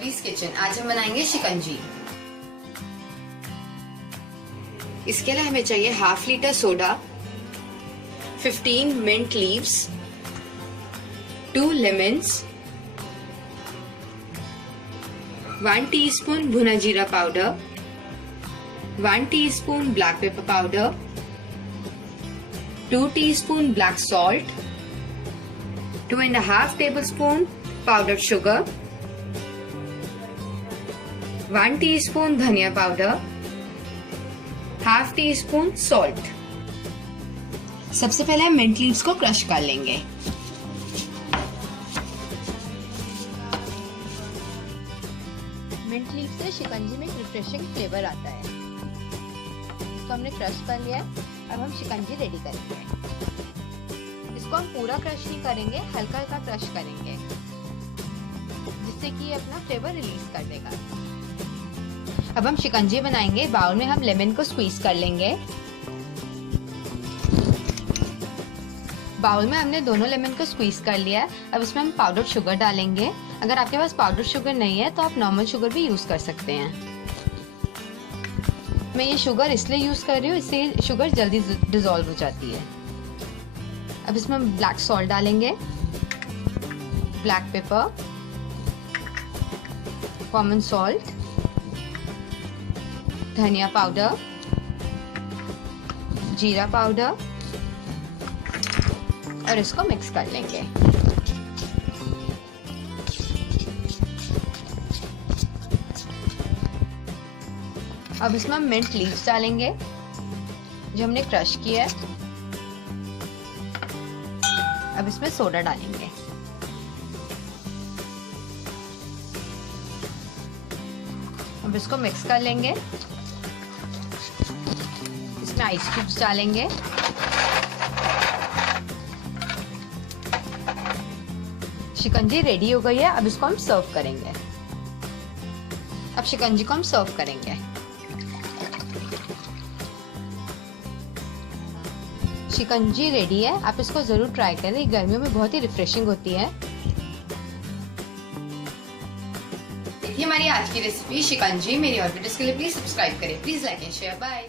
Lovies kitchen. आज हम बनाएंगे शिकंजी। इसके लिए हमें चाहिए half litre soda, 15 mint leaves, 2 lemons, 1 teaspoon भुना जीरा powder, 1 teaspoon black pepper powder, 2 teaspoon black salt, 2.5 tablespoon powdered sugar, 1 teaspoon धनिया पाउडर, ½ टीस्पून सॉल्ट। सबसे पहले हम मिंट लीव्स को क्रश कर लेंगे। मिंट लीव से शिकंजी में एक रिफ्रेशिंग फ्लेवर आता है। इसको हमने क्रश कर लिया है। अब हम शिकंजी रेडी करेंगे। इसको हम पूरा क्रश नहीं करेंगे, हल्का हल्का क्रश करेंगे, जिससे कि ये अपना फ्लेवर रिलीज कर देगा। अब हम शिकंजी बनाएंगे। बाउल में हम लेमन को स्क्वीज कर लेंगे। बाउल में हमने दोनों लेमन को स्क्वीज कर लिया है। अब इसमें हम पाउडर्ड शुगर डालेंगे। अगर आपके पास पाउडर्ड शुगर नहीं है तो आप नॉर्मल शुगर भी यूज कर सकते हैं। मैं ये शुगर इसलिए यूज कर रही हूँ, इससे शुगर जल्दी डिसॉल्व हो जाती है। अब इसमें हम ब्लैक सॉल्ट डालेंगे, ब्लैक पेपर, कॉमन सॉल्ट, धनिया पाउडर, जीरा पाउडर और इसको मिक्स कर लेंगे। अब इसमें हम मिंट लीव्स डालेंगे जो हमने क्रश किया है। अब इसमें सोडा डालेंगे। अब इसको मिक्स कर लेंगे। इसमें आइस क्यूब्स डालेंगे। शिकंजी रेडी हो गई है। अब इसको हम सर्व करेंगे। अब शिकंजी को हम सर्व करेंगे। शिकंजी रेडी है। आप इसको जरूर ट्राई करें। गर्मियों में बहुत ही रिफ्रेशिंग होती है। देखिए हमारी आज की रेसिपी शिकंजी। मेरी और वीडियोस के लिए प्लीज सब्सक्राइब करें। Please like and share. Bye.